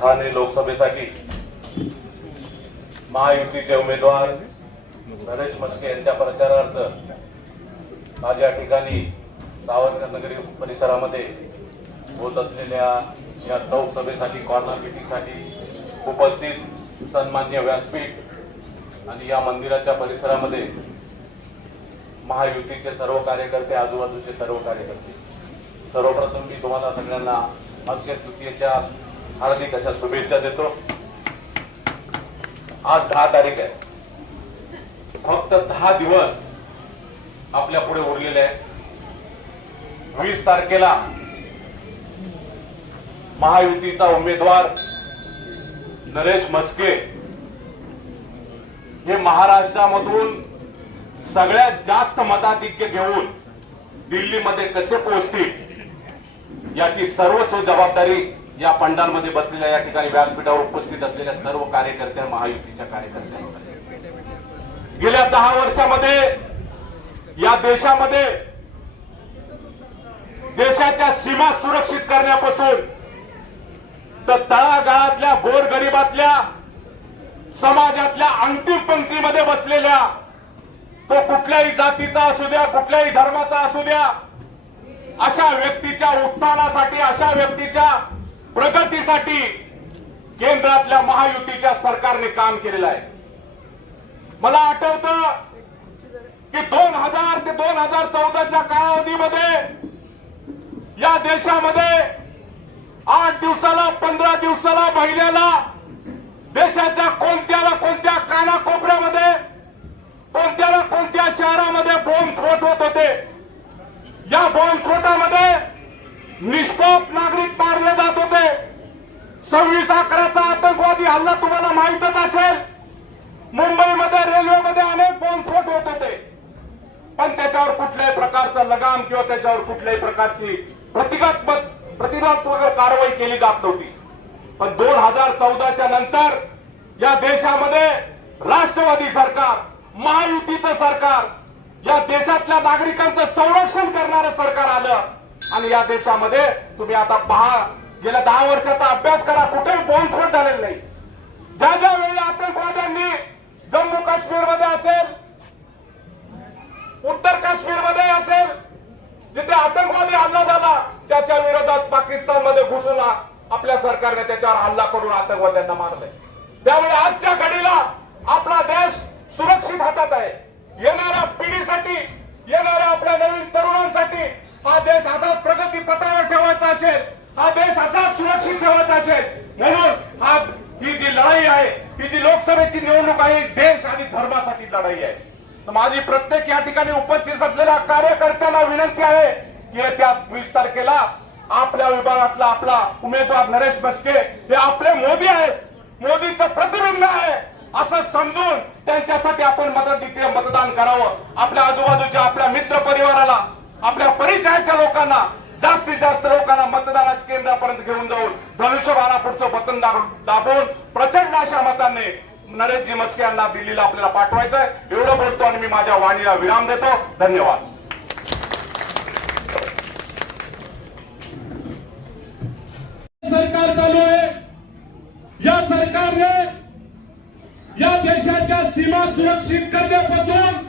ठाणे लोकसभेसाठी महायुतीचे उमेदवार नरेश मस्के यांच्या प्रचारार्थ आज या ठिकाणी सावरकर नगरी परिसरामध्ये होत असलेल्या या चौक सभेसाठी कॉर्नर मिटिंगसाठी उपस्थित सन्मान्य व्यासपीठ आणि या मंदिराच्या परिसरामध्ये महायुतीचे सर्व कार्यकर्ते आजूबाजूचे सर्व कार्यकर्ते. सर्वप्रथम मी तुम्हाला सगळ्यांना अक्षय तृतीयेच्या हार्दिक अशा शुभेच्छा देतो. आज दहा तारीख आहे. फक्त दहा दिवस आपल्या पुढे उरलेले आहेत. वीस तारखेला महायुतीचा उमेदवार नरेश मस्के हे महाराष्ट्रामधून सगळ्यात जास्त मताधिक्य घेऊन दिल्लीमध्ये कसे पोहोचतील याची सर्वस्व जबाबदारी या पंडालमध्ये बसलेल्या या ठिकाणी व्यासपीठावर उपस्थित असलेल्या सर्व कार्यकर्त्या महायुतीच्या कार्यकर्त्या गेल्या दहा वर्षामध्ये या देशामध्ये देशाच्या सीमा सुरक्षित करण्यापासून तर तळागाळातल्या गोरगरिबातल्या समाजातल्या अंतिम पंक्तीमध्ये बसलेल्या तो कुठल्याही जातीचा असू द्या कुठल्याही धर्माचा असू द्या अशा व्यक्तीच्या उत्थानासाठी अशा व्यक्तीच्या प्रगतीसाठी केंद्रातल्या महायुतीच्या सरकारने काम केलेलं आहे. मला आठवतं की दोन हजार ते दोन हजार चौदाच्या कालावधीमध्ये या देशामध्ये आठ दिवसाला पंधरा दिवसाला महिन्याला देशाच्या कोणत्याला कोणत्या कानाकोपऱ्यामध्ये कोणत्याला कोणत्या शहरामध्ये बॉम्बस्फोट होत होते या बॉम्बस्फोटामध्ये निष्पाप नागरिक मारले जात होते. सव्वीस अकराचा आतंकवादी हल्ला तुम्हाला माहीतच असेल. मुंबईमध्ये रेल्वेमध्ये अनेक बॉम्बस्फोट होत होते. पण त्याच्यावर कुठल्याही प्रकारचं लगाम किंवा त्याच्यावर कुठल्याही प्रकारची प्रतिकात्मक प्रतिकात्मक कारवाई केली जात नव्हती. पण दोन हजार चौदाच्या नंतर या देशामध्ये राष्ट्रवादी सरकार महायुतीचं सरकार या देशातल्या नागरिकांचं संरक्षण करणारं सरकार आलं. आणि या देशामध्ये तुम्ही आता पहा गेल्या दहा वर्षाचा अभ्यास करा कुठेही बॉम्बस्फोट झालेला नाही. ज्या ज्या वेळी आतंकवाद्यांनी जम्मू काश्मीरमध्ये असेल उत्तर काश्मीरमध्ये असेल जिथे आतंकवादी हल्ला झाला त्याच्या विरोधात पाकिस्तानमध्ये घुसून आपल्या सरकारने त्याच्यावर हल्ला करून आतंकवाद्यांना मारलंय. त्यामुळे आजच्या घडीला आपला देश सुरक्षित हातात आहे. येणाऱ्या पिढीसाठी येणाऱ्या आपल्या नवीन तरुणांसाठी हा देश असाच प्रगती पथावर ठेवायचा असेल हा देश असाच सुरक्षित ठेवायचा असेल. म्हणून हा ही जी लढाई आहे ही जी लोकसभेची निवडणूक आहे देश आणि धर्मासाठी लढाई आहे. तर माझी प्रत्येक या ठिकाणी उपस्थित असलेल्या कार्यकर्त्यांना विनंती आहे की येत्या वीस तारखेला आपल्या विभागातला आपला उमेदवार नरेश बसके हे आपले मोदी आहेत. मोदीचं प्रतिबिंब आहे. असं समजून त्यांच्यासाठी आपण मदत मतदान करावं. आपल्या आजूबाजूच्या आपल्या मित्र परिवाराला आपल्या परिचयाच्या लोकांना जास्तीत जास्त लोकांना मतदानाच्या केंद्रापर्यंत घेऊन जाऊन धनुष्यबाणा पुढचं बटन दाबून प्रचंड अशा मताने नरेशजी मस्के यांना दिल्लीला आपल्याला पाठवायचंय. एवढं बोलतो आणि मी माझ्या वाणीला विराम देतो. धन्यवाद. सरकार चालू आहे. या सरकारने या देशाच्या सीमा सुरक्षित करण्यापासून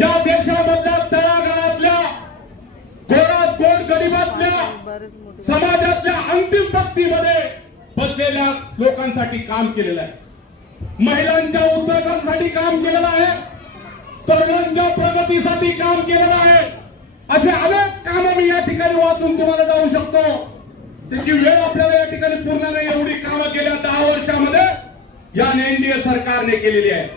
या देशामधल्या तळागाळातल्या गोरात गोड गरीबातल्या समाजातल्या अंतिम पंक्तीमध्ये बसलेल्या लोकांसाठी काम केलेलं आहे. महिलांच्या उद्योगांसाठी काम केलेलं आहे. तरुणांच्या प्रगतीसाठी काम केलेलं आहे. असे अनेक काम मी या ठिकाणी वाचून तुम्हाला जाऊ शकतो. त्याची वेळ आपल्याला या ठिकाणी पूर्ण नाही. एवढी कामं गेल्या दहा वर्षामध्ये या एनडीए सरकारने केलेली आहे.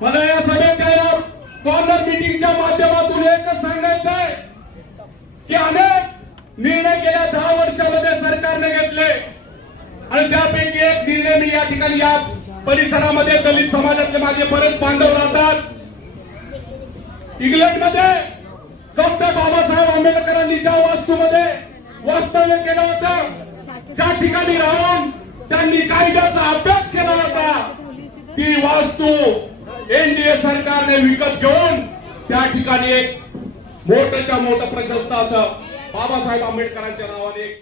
मला या सभेत या कॉर्नर मिटिंगच्या माध्यमातून एकच सांगायचं आहे की अनेक निर्णय गेल्या दहा वर्षामध्ये सरकारने घेतले. आणि त्यापैकी एक निर्णय मी या ठिकाणी या परिसरामध्ये दलित समाजातले माझे बरेच बांधव राहतात. इंग्लंडमध्ये डॉक्टर बाबासाहेब आंबेडकरांनी ज्या वास्तूमध्ये वास्तव्य केलं होतं ज्या ठिकाणी राहून त्यांनी कायद्याचा अभ्यास केला होता. ती वास्तू एनडीए सरकारने विकत घेऊन त्या ठिकाणी एक मोठ्याच्या मोठं प्रशस्त असं बाबासाहेब आंबेडकरांच्या नावाने एक